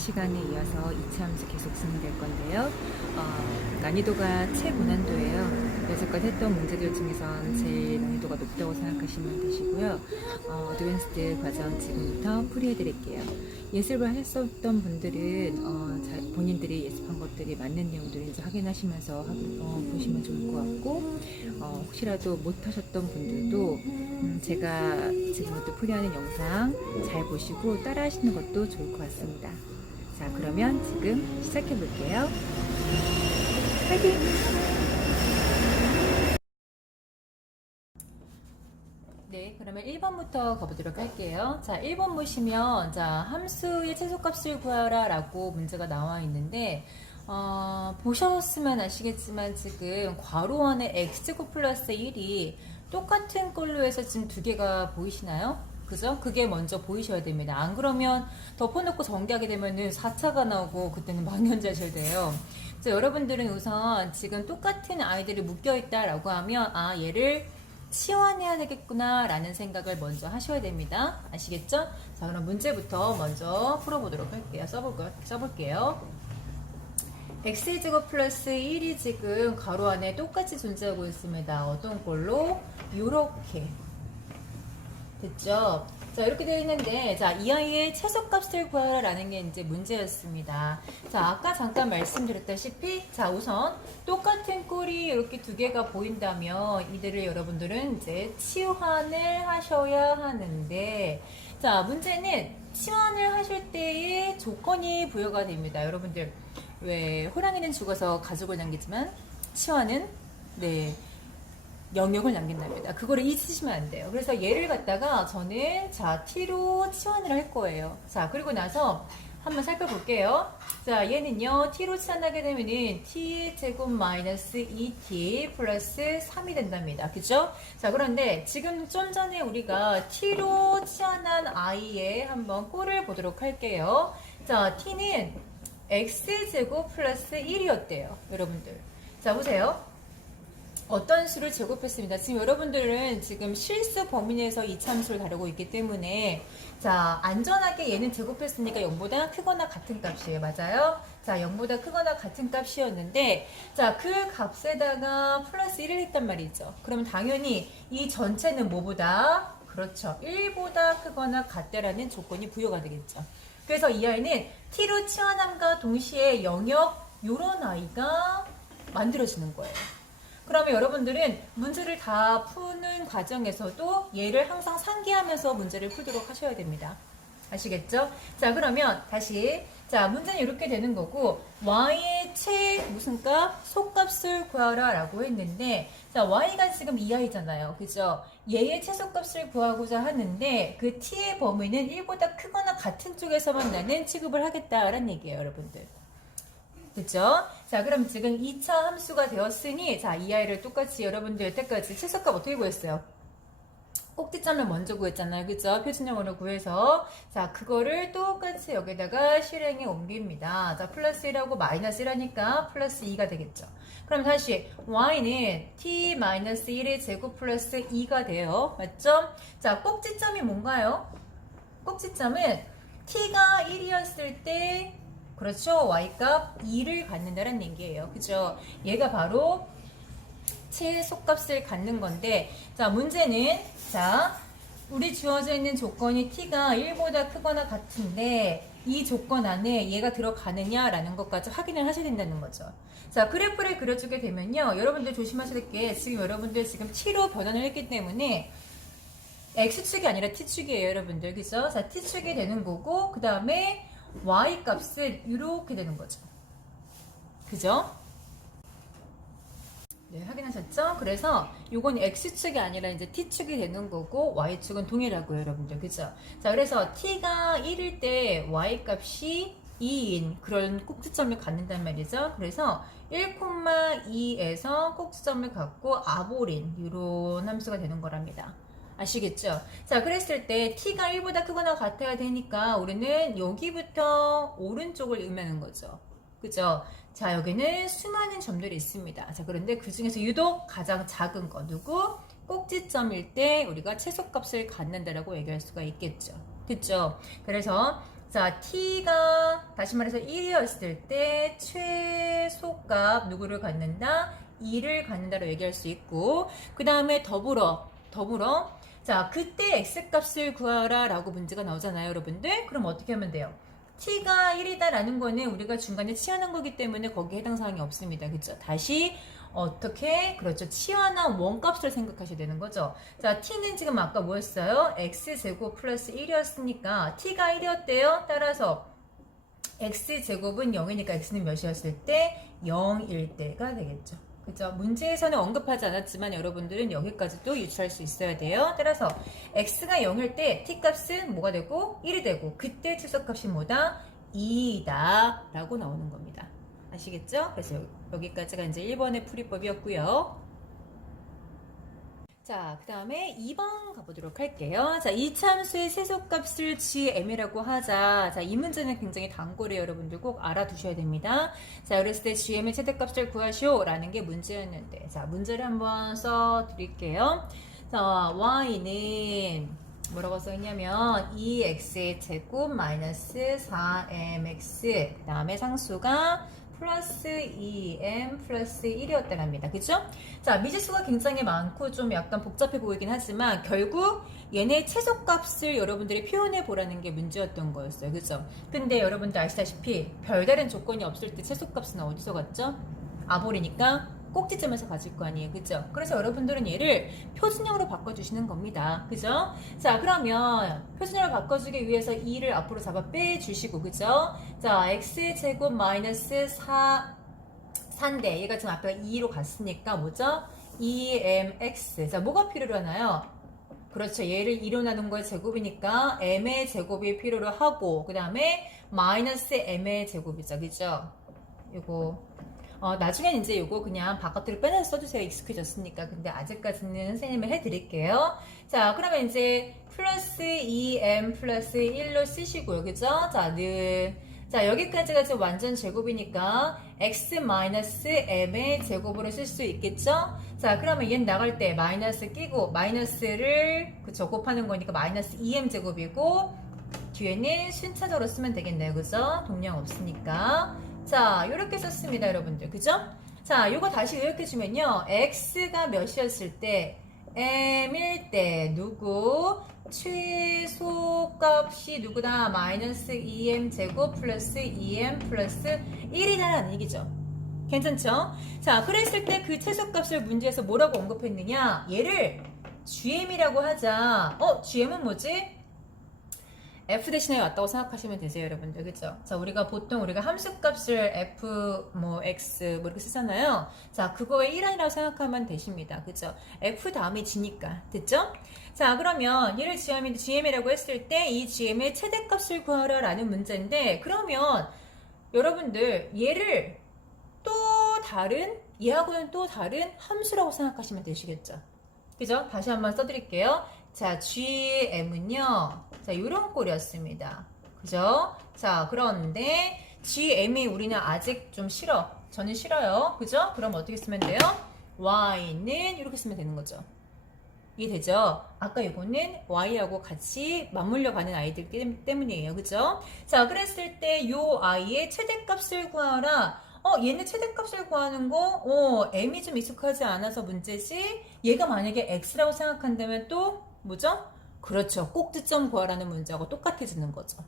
시간에 이어서 2차 함수 계속 진행될 건데요. 난이도가 최고난도예요. 여태껏 했던 문제들 중에선 제일 난이도가 높다고 생각하시면 되시고요. 어드밴스드 과정 지금부터 풀이해드릴게요. 예습을 했었던 분들은 본인들이 예습한 것들이 맞는 내용들인지 확인하시면서 보시면 좋을 것 같고, 혹시라도 못하셨던 분들도 제가 지금부터 풀이하는 영상 잘 보시고 따라 하시는 것도 좋을 것 같습니다. 자, 그러면 지금 시작해 볼게요. 파이팅! 네, 그러면 1번부터 가보도록 할게요. 자, 1번 보시면, 자, 함수의 최소값을 구하라 라고 문제가 나와 있는데, 보셨으면 아시겠지만 지금 괄호 안에 x제곱 플러스 1이 똑같은 걸로 해서 지금 두 개가 보이시나요? 그죠? 그게 먼저 보이셔야 됩니다. 안 그러면 덮어놓고 전개하게 되면은 4차가 나오고 그때는 망연자실 돼요. 그래서 여러분들은 우선 지금 똑같은 아이들이 묶여있다라고 하면, 얘를 치환해야 되겠구나 라는 생각을 먼저 하셔야 됩니다. 아시겠죠? 자, 그럼 문제부터 먼저 풀어보도록 할게요. 써볼게요. x제곱 플러스 1이 지금 가로 안에 똑같이 존재하고 있습니다. 어떤 걸로? 요렇게 됐죠? 자, 이렇게 되어 있는데, 자, 이 아이의 최소값을 구하라 라는 게 이제 문제였습니다. 자, 아까 잠깐 말씀드렸다시피, 자, 우선 똑같은 꼴이 이렇게 두 개가 보인다면 이들을 여러분들은 이제 치환을 하셔야 하는데, 자, 문제는 치환을 하실 때의 조건이 부여가 됩니다. 여러분들, 왜 호랑이는 죽어서 가족을 남기지만 치환은 영역을 남긴답니다. 그거를 잊으시면 안 돼요. 그래서 얘를 갖다가 저는 자 t로 치환을 할 거예요. 자, 그리고 나서 한번 살펴볼게요. 자, 얘는요 t로 치환하게 되면은 t 제곱 마이너스 2t 플러스 3이 된답니다. 그죠? 자, 그런데 지금 좀 전에 우리가 t로 치환한 i의 한번 꼴을 보도록 할게요. 자, t는 x제곱 플러스 1이었대요. 여러분들. 자, 보세요. 어떤 수를 제곱했습니다. 지금 여러분들은 지금 실수 범위 내에서 이 참수를 다루고 있기 때문에, 자, 안전하게 얘는 제곱했으니까 0보다 크거나 같은 값이에요. 맞아요? 자, 0보다 크거나 같은 값이었는데, 자, 그 값에다가 플러스 1을 했단 말이죠. 그러면 당연히 이 전체는 뭐보다? 그렇죠. 1보다 크거나 같다라는 조건이 부여가 되겠죠. 그래서 이 아이는 t로 치환함과 동시에 영역, 요런 아이가 만들어지는 거예요. 그러면 여러분들은 문제를 다 푸는 과정에서도 얘를 항상 상기하면서 문제를 풀도록 하셔야 됩니다. 아시겠죠? 자, 그러면 다시, 자, 문제는 이렇게 되는 거고, y의 무슨 값? 소값을 구하라 라고 했는데, 자, y가 지금 이 아이잖아요. 그죠? 얘의 최소값을 구하고자 하는데, 그 t의 범위는 1보다 크거나 같은 쪽에서만 나는 취급을 하겠다라는 얘기예요, 여러분들. 됐죠? 자, 그럼 지금 2차 함수가 되었으니, 자, 이 아이를 똑같이 여러분들 여태까지 최소값 어떻게 구했어요? 꼭지점을 먼저 구했잖아요. 그죠? 표준형으로 구해서. 자, 그거를 똑같이 여기다가 실행에 옮깁니다. 자, 플러스 1하고 마이너스 1하니까 플러스 2가 되겠죠. 그럼 다시, y는 t-1의 제곱 플러스 2가 돼요. 맞죠? 자, 꼭지점이 뭔가요? 꼭지점은 t가 1이었을 때, 그렇죠. y값 2를 갖는다는 얘기예요. 그죠? 얘가 바로 최소값을 갖는 건데, 자, 문제는, 자, 우리 주어져 있는 조건이 t가 1보다 크거나 같은데, 이 조건 안에 얘가 들어가느냐라는 것까지 확인을 하셔야 된다는 거죠. 자, 그래프를 그려주게 되면요. 여러분들 조심하셔야 될 게, 지금 여러분들 지금 t로 변환을 했기 때문에, x축이 아니라 t축이에요, 여러분들. 그죠? 자, t축이 되는 거고, 그 다음에, y 값은 이렇게 되는 거죠. 그죠? 네, 확인하셨죠? 그래서 요건 x축이 아니라 이제 t축이 되는 거고 y축은 동일하고요, 여러분들. 그죠? 자, 그래서 t가 1일 때 y 값이 2인 그런 꼭지점을 갖는단 말이죠. 그래서 1,2에서 꼭지점을 갖고 아보린 이런 함수가 되는 거랍니다. 아시겠죠? 자, 그랬을 때 t가 1보다 크거나 같아야 되니까 우리는 여기부터 오른쪽을 의미하는 거죠. 그죠? 자, 여기는 수많은 점들이 있습니다. 자, 그런데 그 중에서 유독 가장 작은 거 누구? 꼭지점일 때 우리가 최소값을 갖는다라고 얘기할 수가 있겠죠. 그죠? 그래서 자, t가 다시 말해서 1이었을 때 최소값 누구를 갖는다? 2를 갖는다로 얘기할 수 있고, 그 다음에 더불어 자, 그때 x값을 구하라 라고 문제가 나오잖아요, 여러분들. 그럼 어떻게 하면 돼요? t가 1이다 라는 거는 우리가 중간에 치환한 거기 때문에 거기에 해당 사항이 없습니다. 그쵸? 다시 어떻게? 그렇죠. 치환한 원값을 생각하셔야 되는 거죠. 자, t는 지금 아까 뭐였어요? x제곱 플러스 1이었으니까 t가 1이었대요. 따라서 x제곱은 0이니까 x는 몇이었을 때? 0일 때가 되겠죠. 그죠? 문제에서는 언급하지 않았지만 여러분들은 여기까지도 유추할 수 있어야 돼요. 따라서 x가 0일 때 t값은 뭐가 되고? 1이 되고 그때 최소값이 뭐다? 2다 라고 나오는 겁니다. 아시겠죠? 그래서 여기까지가 이제 1번의 풀이법이었고요. 자, 그 다음에 2번 가보도록 할게요. 자, 이 참수의 최소값을 gm이라고 하자. 자, 이 문제는 굉장히 단골이에요. 여러분들 꼭 알아두셔야 됩니다. 자, 그랬을 때 gm의 최대값을 구하시오 라는 게 문제였는데, 자, 문제를 한번 써 드릴게요. 자, y는 뭐라고 써있냐면 2x의 제곱 마이너스 4mx, 그 다음에 상수가 플러스 2m 플러스 1이었다는 합니다. 그죠? 자, 미지수가 굉장히 많고 좀 약간 복잡해 보이긴 하지만 결국 얘네 최소값을 여러분들이 표현해 보라는 게 문제였던 거였어요. 그죠? 근데 여러분들 아시다시피 별다른 조건이 없을 때 최소값은 어디서 갔죠? 아볼이니까 꼭지점에서 가질 거 아니에요. 그죠? 그래서 여러분들은 얘를 표준형으로 바꿔주시는 겁니다. 그죠? 자, 그러면 표준형으로 바꿔주기 위해서 2를 앞으로 잡아 빼주시고, 그죠? 자, x제곱 마이너스 4인데 얘가 지금 앞에가 2로 갔으니까 뭐죠? 2mx. 자, 뭐가 필요로 하나요? 그렇죠. 얘를 2로 나눈 거의 제곱이니까 m의 제곱이 필요로 하고, 그 다음에 마이너스 m의 제곱이죠. 그죠? 요거 나중엔 이제 요거 그냥 바깥으로 빼내서 써주세요. 익숙해졌으니까. 근데 아직까지는 선생님이 해드릴게요. 자, 그러면 이제 플러스 2m 플러스 1로 쓰시고요. 그죠? 자, 자, 여기까지가 지금 완전 제곱이니까 x 마이너스 m의 제곱으로 쓸 수 있겠죠? 자, 그러면 얘는 나갈 때 마이너스 끼고 마이너스를 그쵸 곱하는 거니까 마이너스 2m 제곱이고 뒤에는 순차적으로 쓰면 되겠네요. 그죠? 동량 없으니까. 자, 이렇게 썼습니다, 여러분들. 그죠? 자, 이거 다시 요약해주면요. x가 몇이었을 때, m일 때, 누구? 최소값이 누구다? 마이너스 2m 제곱 플러스 2m 플러스 1이다라는 얘기죠. 괜찮죠? 자, 그랬을 때 그 최소값을 문제에서 뭐라고 언급했느냐? 얘를 gm이라고 하자. gm은 뭐지? f 대신에 왔다고 생각하시면 되세요, 여러분들. 그죠? 자, 우리가 함수값을 f, x, 이렇게 쓰잖아요. 자, 그거에 1이라고 생각하면 되십니다. 그죠? f 다음에 g니까. 됐죠? 자, 그러면 얘를 gm이라고 했을 때 이 gm의 최대값을 구하라 라는 문제인데, 그러면 여러분들 얘를 얘하고는 또 다른 함수라고 생각하시면 되시겠죠? 그죠? 다시 한번 써드릴게요. 자, gm은요, 자, 요런 꼴이었습니다. 그죠? 자, 그런데 gm이 우리는 아직 좀 싫어. 저는 싫어요. 그죠? 그럼 어떻게 쓰면 돼요? y는 이렇게 쓰면 되는 거죠. 이해되죠? 아까 이거는 y하고 같이 맞물려 가는 아이들 때문이에요. 그죠? 자, 그랬을 때 요 i의 최대값을 구하라. 얘는 최대값을 구하는 거, m이 좀 익숙하지 않아서 문제지. 얘가 만약에 x라고 생각한다면 또 뭐죠? 그렇죠. 꼭지점 구하라는 문제하고 똑같아지는 거죠.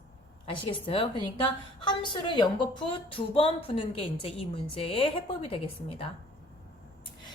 아시겠어요? 그러니까 함수를 연거푸 2번 푸는 게 이제 이 문제의 해법이 되겠습니다.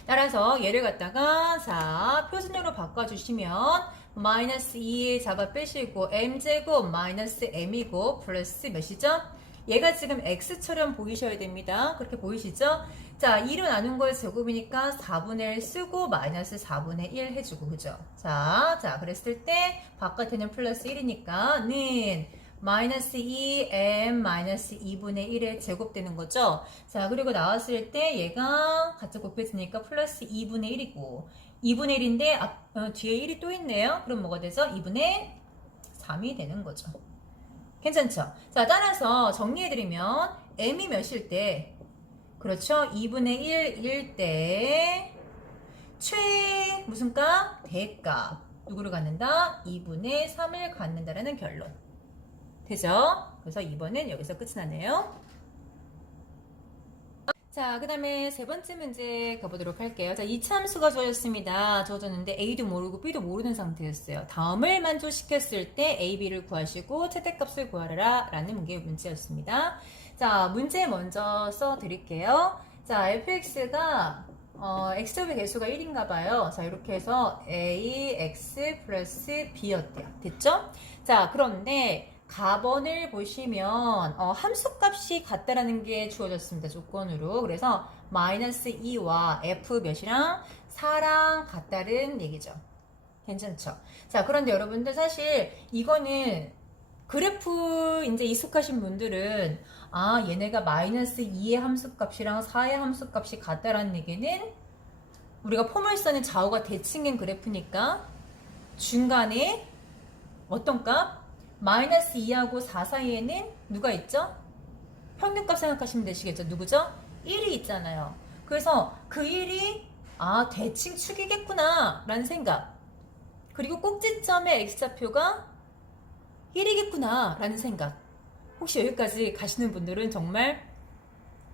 따라서 얘를 갖다가 자 표준형으로 바꿔주시면 마이너스 2에 잡아 빼시고 m제곱 마이너스 m이고 플러스 몇이죠? 얘가 지금 x처럼 보이셔야 됩니다. 그렇게 보이시죠? 자, 2로 나눈 거의 제곱이니까 4분의 1 쓰고 마이너스 4분의 1 해주고 그죠? 자, 그랬을 때 바깥에는 플러스 1이니까는 마이너스 2m 마이너스 2분의 1에 제곱되는 거죠? 자, 그리고 나왔을 때 얘가 같이 곱해지니까 플러스 2분의 1이고 2분의 1인데 뒤에 1이 또 있네요. 그럼 뭐가 되죠? 2분의 3이 되는 거죠. 괜찮죠? 자, 따라서 정리해드리면 m이 몇일 때 그렇죠? 2분의 1일 때 무슨 값? 대값 누구를 갖는다? 2분의 3을 갖는다라는 결론 되죠? 그래서 2번은 여기서 끝이 나네요. 자, 그 다음에 세 번째 문제 가보도록 할게요. 자, 이차함수가 주어졌습니다. 주어졌는데 A도 모르고 B도 모르는 상태였어요. 다음을 만족시켰을 때 A, B를 구하시고 최대값을 구하라 라는 게 문제였습니다. 자, 문제 먼저 써드릴게요. 자, fx가 x제곱의 개수가 1인가 봐요. 자, 이렇게 해서 ax 플러스 b였대요. 됐죠? 자, 그런데 가번을 보시면 함수값이 같다라는 게 주어졌습니다. 조건으로. 그래서 마이너스 2와 f 몇이랑 4랑 같다는 얘기죠. 괜찮죠? 자, 그런데 여러분들 사실 이거는 그래프 이제 익숙하신 분들은 얘네가 마이너스 2의 함수값이랑 4의 함수값이 같다라는 얘기는 우리가 포물선의 좌우가 대칭인 그래프니까 중간에 어떤 값? 마이너스 2하고 4 사이에는 누가 있죠? 평균값 생각하시면 되시겠죠? 누구죠? 1이 있잖아요. 그래서 그 1이 대칭축이겠구나 라는 생각. 그리고 꼭지점의 x좌표가 1이겠구나 라는 생각. 혹시 여기까지 가시는 분들은 정말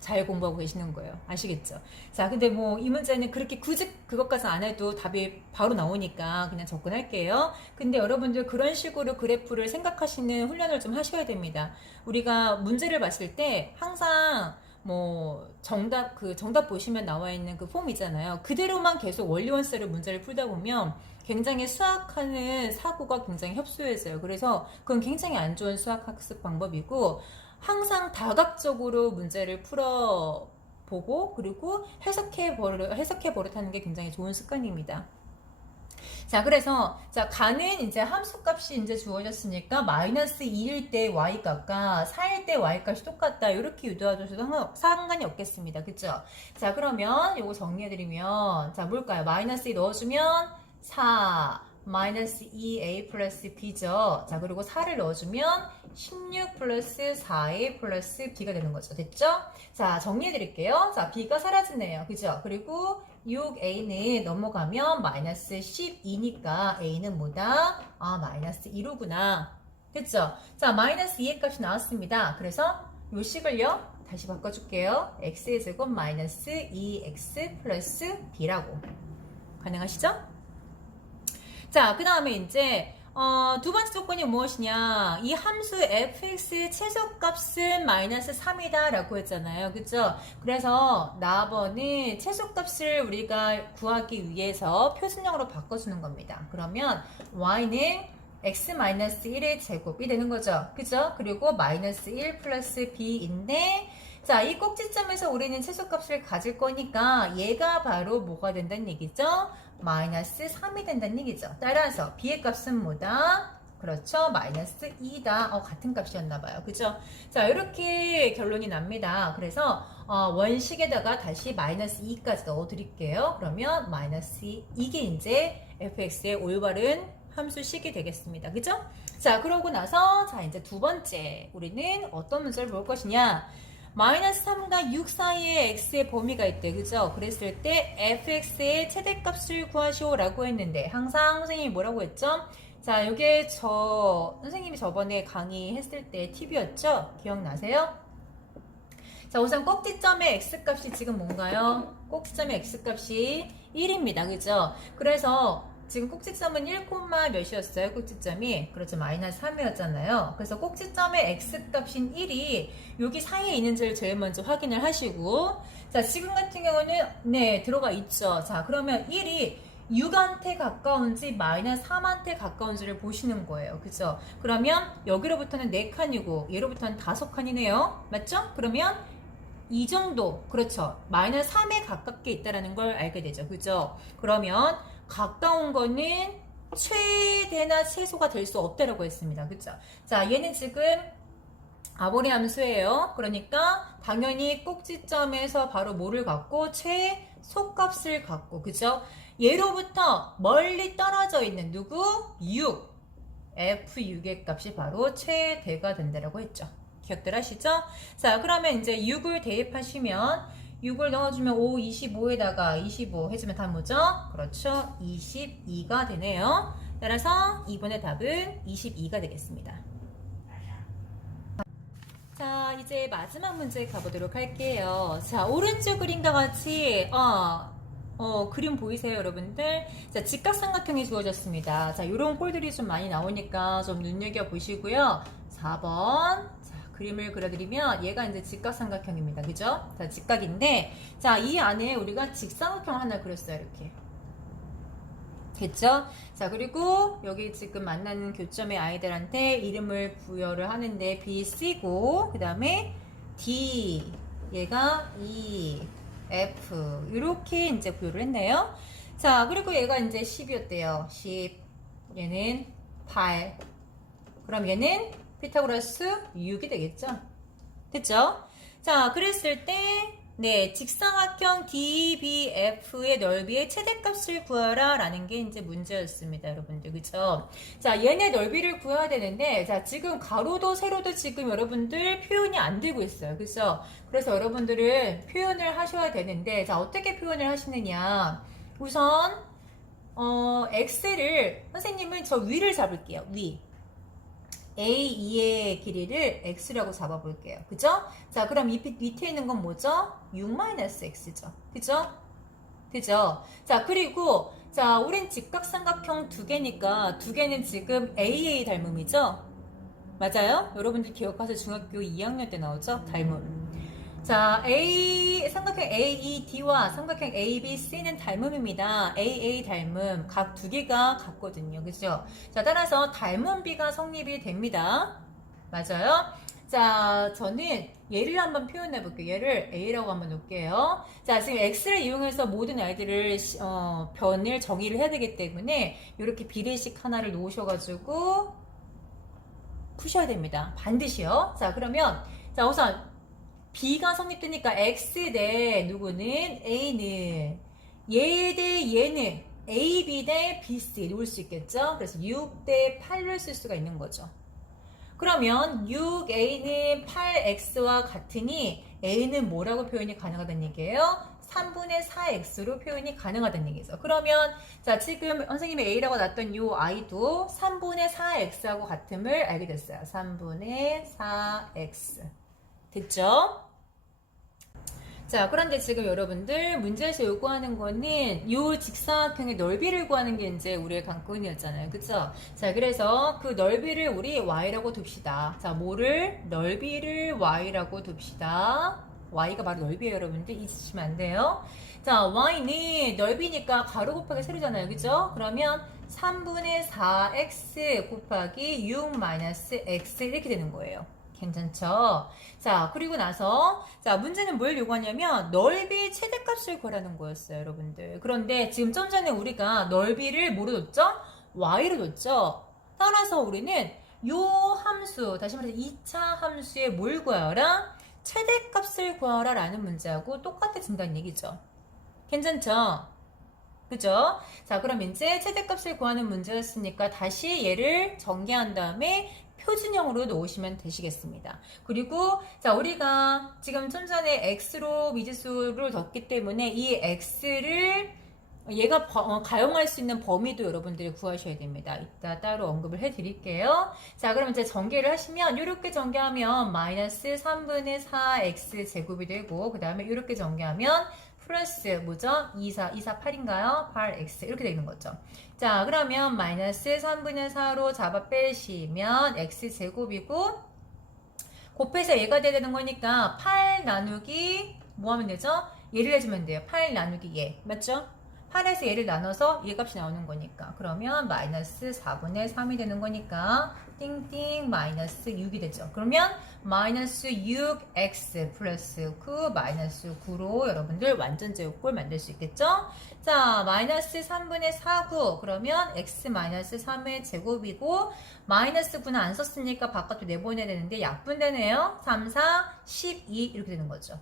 잘 공부하고 계시는 거예요. 아시겠죠? 자, 근데 뭐 이 문제는 그렇게 굳이 그것까지 안 해도 답이 바로 나오니까 그냥 접근할게요. 근데 여러분들 그런 식으로 그래프를 생각하시는 훈련을 좀 하셔야 됩니다. 우리가 문제를 봤을 때 항상 뭐 정답 보시면 나와 있는 그 폼 있잖아요. 그대로만 계속 원리원세로 문제를 풀다 보면 굉장히 수학하는 사고가 굉장히 협소해져요. 그래서 그건 굉장히 안 좋은 수학 학습 방법이고 항상 다각적으로 문제를 풀어보고 그리고 해석해 버릇하는 게 굉장히 좋은 습관입니다. 자, 그래서 가는 이제 함수값이 이제 주어졌으니까 마이너스 2일 때 y값과 4일 때 y값이 똑같다 이렇게 유도하셔도 상관이 없겠습니다. 그쵸? 자, 그러면 요거 정리해드리면 자, 뭘까요? 마이너스 2 넣어주면 4 마이너스 2a 플러스 b죠. 자, 그리고 4를 넣어주면 16 플러스 4a 플러스 b가 되는 거죠. 됐죠? 자, 정리해 드릴게요. 자, b가 사라지네요. 그죠? 그리고 6a는 넘어가면 마이너스 12니까 a는 뭐다? 마이너스 1호구나. 됐죠? 자, 마이너스 2의 값이 나왔습니다. 그래서 요 식을요, 다시 바꿔줄게요. x의 제곱 마이너스 2x 플러스 b라고. 가능하시죠? 자, 그 다음에 이제 두 번째 조건이 무엇이냐? 이 함수 fx의 최소값은 마이너스 3이다 라고 했잖아요. 그쵸? 그래서 나번은 최소값을 우리가 구하기 위해서 표준형으로 바꿔주는 겁니다. 그러면 y는 x-1의 제곱이 되는 거죠. 그죠? 그리고 마이너스 1 플러스 b인데 자, 이 꼭지점에서 우리는 최소값을 가질 거니까 얘가 바로 뭐가 된다는 얘기죠? 마이너스 3이 된다는 얘기죠. 따라서 b의 값은 뭐다? 그렇죠. 마이너스 2다. 같은 값이었나봐요. 그죠? 자, 이렇게 결론이 납니다. 그래서 원식에다가 다시 마이너스 2까지 넣어드릴게요. 그러면 마이너스 2, 이게 이제 fx의 올바른 함수식이 되겠습니다. 그죠? 자, 그러고 나서 자, 이제 두 번째 우리는 어떤 문제를 볼 것이냐? 마이너스 3과 6 사이에 x의 범위가 있대. 그죠? 그랬을 때 fx의 최대값을 구하시오 라고 했는데 항상 선생님이 뭐라고 했죠? 자, 이게 선생님이 저번에 강의했을 때 팁이었죠? 기억나세요? 자, 우선 꼭지점의 x값이 지금 뭔가요? 꼭지점의 x값이 1입니다. 그죠? 그래서 지금 꼭지점은 1, 몇이었어요? 꼭지점이. 그렇죠. 마이너스 3이었잖아요. 그래서 꼭지점의 x값인 1이 여기 사이에 있는지를 제일 먼저 확인을 하시고 자, 지금 같은 경우는 네, 들어가 있죠. 자, 그러면 1이 6한테 가까운지 마이너스 3한테 가까운지를 보시는 거예요. 그죠? 그러면 여기로부터는 4칸이고 얘로부터는 5칸이네요. 맞죠? 그러면 이 정도, 그렇죠. 마이너스 3에 가깝게 있다는 걸 알게 되죠. 그죠? 그러면 가까운 거는 최대나 최소가 될 수 없다라고 했습니다. 그쵸? 자, 얘는 지금 아보리 함수예요. 그러니까 당연히 꼭지점에서 바로 뭐를 갖고 최소값을 갖고, 그죠? 얘로부터 멀리 떨어져 있는 누구? 6. f6의 값이 바로 최대가 된다라고 했죠. 기억들 하시죠? 자, 그러면 이제 6을 대입하시면 6을 넣어주면 5, 25에다가 25 해주면 답 뭐죠? 그렇죠. 22가 되네요. 따라서 2번의 답은 22가 되겠습니다. 자, 이제 마지막 문제 가보도록 할게요. 자, 오른쪽 그림과 같이, 그림 보이세요, 여러분들? 자, 직각삼각형이 주어졌습니다. 자, 요런 꼴들이 좀 많이 나오니까 좀 눈여겨보시고요. 4번. 자, 그림을 그려드리면 얘가 이제 직각삼각형입니다. 그죠? 자, 직각인데, 자, 이 안에 우리가 직사각형 하나 그렸어요, 이렇게. 됐죠? 자, 그리고 여기 지금 만나는 교점의 아이들한테 이름을 부여를 하는데 B, C고, 그 다음에 D, 얘가 E, F, 이렇게 이제 부여를 했네요. 자, 그리고 얘가 이제 10이었대요. 10. 얘는 8. 그럼 얘는 피타고라스 6이 되겠죠? 됐죠? 자, 그랬을 때, 네, 직사각형 DBF의 넓이의 최대값을 구하라 라는 게 이제 문제였습니다, 여러분들. 그쵸? 자, 얘네 넓이를 구해야 되는데, 자, 지금 가로도 세로도 지금 여러분들 표현이 안 되고 있어요. 그죠? 그래서 여러분들은 표현을 하셔야 되는데, 자, 어떻게 표현을 하시느냐. 우선, X를, 선생님은 저 위를 잡을게요, 위. A2의 길이를 X라고 잡아볼게요. 그죠? 자, 그럼 이 밑에 있는 건 뭐죠? 6-X죠. 그죠? 그죠? 자, 그리고, 자, 우린 직각삼각형 두 개니까 두 개는 지금 AA 닮음이죠? 맞아요? 여러분들 기억하세요? 중학교 2학년 때 나오죠? 닮음. 자, 삼각형 AED와 삼각형 ABC는 닮음입니다. AA 닮음, 각 두 개가 같거든요. 그죠? 자, 따라서 닮음비가 성립이 됩니다. 맞아요? 자, 저는 얘를 한번 표현해 볼게요. 얘를 A라고 한번 놓을게요. 자, 지금 X를 이용해서 모든 아이들을, 변을 정의를 해야 되기 때문에 이렇게 비례식 하나를 놓으셔가지고 푸셔야 됩니다. 반드시요. 자, 그러면, 자, 우선, B가 성립되니까 X 대 누구는 A는 얘 대 얘는 AB 대 BC 놓을 수 있겠죠? 그래서 6 대 8을 쓸 수가 있는 거죠. 그러면 6A는 8X와 같으니 A는 뭐라고 표현이 가능하다는 얘기예요? 3분의 4X로 표현이 가능하다는 얘기죠. 그러면 자, 지금 선생님이 A라고 놨던 이 I도 3분의 4X하고 같음을 알게 됐어요. 3분의 4X. 됐죠? 자, 그런데 지금 여러분들 문제에서 요구하는 거는 요 직사각형의 넓이를 구하는 게 이제 우리의 관건이었잖아요. 그쵸? 자, 그래서 그 넓이를 우리 y라고 둡시다. 자, 뭐를? 넓이를 y라고 둡시다. y가 바로 넓이에요, 여러분들. 잊으시면 안 돼요. 자, y는 넓이니까 가로 곱하기 세로잖아요. 그죠? 그러면 3분의 4x 곱하기 6-x 이렇게 되는 거예요. 괜찮죠? 자, 그리고 나서, 자, 문제는 뭘 요구하냐면, 넓이 최대값을 구하라는 거였어요, 여러분들. 그런데 지금 좀 전에 우리가 넓이를 뭐로 뒀죠? y로 뒀죠? 따라서 우리는 요 함수, 다시 말해서 2차 함수에 뭘 구하라? 최대값을 구하라 라는 문제하고 똑같아진다는 얘기죠. 괜찮죠? 그죠? 자, 그럼 이제 최대값을 구하는 문제였으니까 다시 얘를 전개한 다음에 표준형으로 놓으시면 되시겠습니다. 그리고 자, 우리가 지금 좀 전에 x로 미지수를 뒀기 때문에 이 x를 얘가 가용할 수 있는 범위도 여러분들이 구하셔야 됩니다. 이따 따로 언급을 해드릴게요. 자, 그럼 이제 전개를 하시면 이렇게 전개하면 마이너스 3분의 4x 제곱이 되고 그 다음에 이렇게 전개하면 플러스 뭐죠? 8인가요? 8x 이렇게 되는 거죠. 자, 그러면 마이너스 3분의 4로 잡아 빼시면 x제곱이고 곱해서 얘가 돼야 되는 거니까 8 나누기 뭐 하면 되죠? 얘를 해주면 돼요. 8 나누기 얘 맞죠? 8에서 얘를 나눠서 얘 값이 나오는 거니까 그러면 마이너스 4분의 3이 되는 거니까 띵띵 마이너스 6이 되죠. 그러면 마이너스 6x 플러스 9 마이너스 9로 여러분들 완전 제곱꼴 만들 수 있겠죠? 자, 마이너스 3분의 4, 9 그러면 x 마이너스 3의 제곱이고 마이너스 9는 안 썼으니까 바깥으로 내보내야 되는데 약분되네요. 3, 4, 12 이렇게 되는 거죠.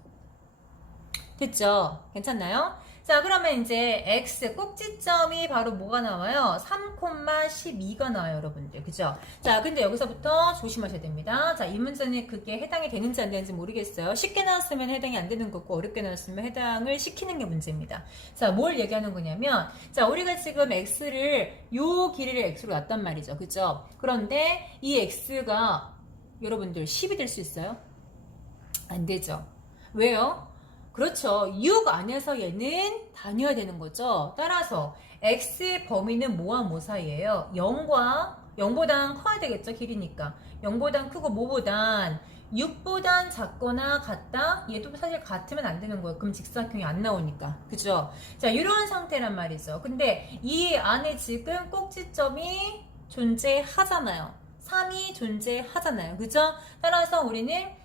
됐죠? 괜찮나요? 자, 그러면 이제 x 꼭지점이 바로 뭐가 나와요? 3,12가 나와요, 여러분들. 그죠? 자, 근데 여기서부터 조심하셔야 됩니다. 자, 이 문제는 그게 해당이 되는지 안 되는지 모르겠어요. 쉽게 나왔으면 해당이 안 되는 거고 어렵게 나왔으면 해당을 시키는 게 문제입니다. 자, 뭘 얘기하는 거냐면 자, 우리가 지금 x를 요 길이를 x로 놨단 말이죠. 그죠? 그런데 이 x가 여러분들 10이 될 수 있어요? 안 되죠. 왜요? 그렇죠. 6 안에서 얘는 다녀야 되는 거죠. 따라서 x의 범위는 뭐와 뭐 사이예요? 0과 0보단 커야 되겠죠. 길이니까. 0보단 크고 뭐보단 6보단 작거나 같다? 얘도 사실 같으면 안 되는 거예요. 그럼 직사각형이 안 나오니까. 그죠? 자, 이런 상태란 말이죠. 근데 이 안에 지금 꼭지점이 존재하잖아요. 3이 존재하잖아요. 그죠? 따라서 우리는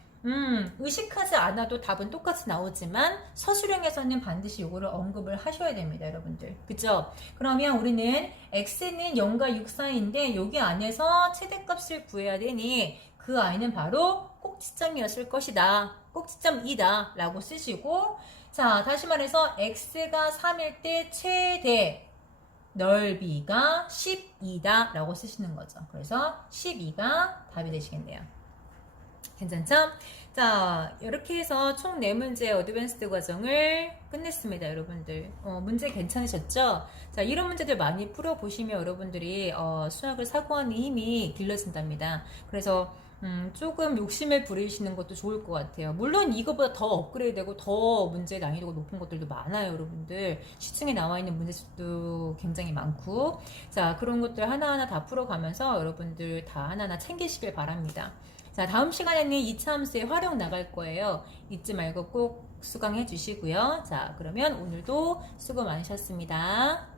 의식하지 않아도 답은 똑같이 나오지만 서술형에서는 반드시 이거를 언급을 하셔야 됩니다, 여러분들. 그죠? 그러면 우리는 x는 0과 6 사이인데 여기 안에서 최대값을 구해야 되니 그 i는 바로 꼭지점이었을 것이다. 꼭지점이다 라고 쓰시고, 자, 다시 말해서 x가 3일 때 최대 넓이가 12다 라고 쓰시는 거죠. 그래서 12가 답이 되시겠네요. 괜찮죠? 자, 이렇게 해서 총 4문제의 어드밴스드 과정을 끝냈습니다, 여러분들. 문제 괜찮으셨죠? 자, 이런 문제들 많이 풀어보시면 여러분들이 수학을 사고하는 힘이 길러진답니다. 그래서 조금 욕심을 부리시는 것도 좋을 것 같아요. 물론 이거보다 더 업그레이드되고 더 문제 난이도가 높은 것들도 많아요, 여러분들. 시중에 나와 있는 문제수도 굉장히 많고. 자, 그런 것들 하나하나 다 풀어가면서 여러분들 다 하나하나 챙기시길 바랍니다. 자, 다음 시간에는 2차 함수의 활용 나갈 거예요. 잊지 말고 꼭 수강해 주시고요. 자, 그러면 오늘도 수고 많으셨습니다.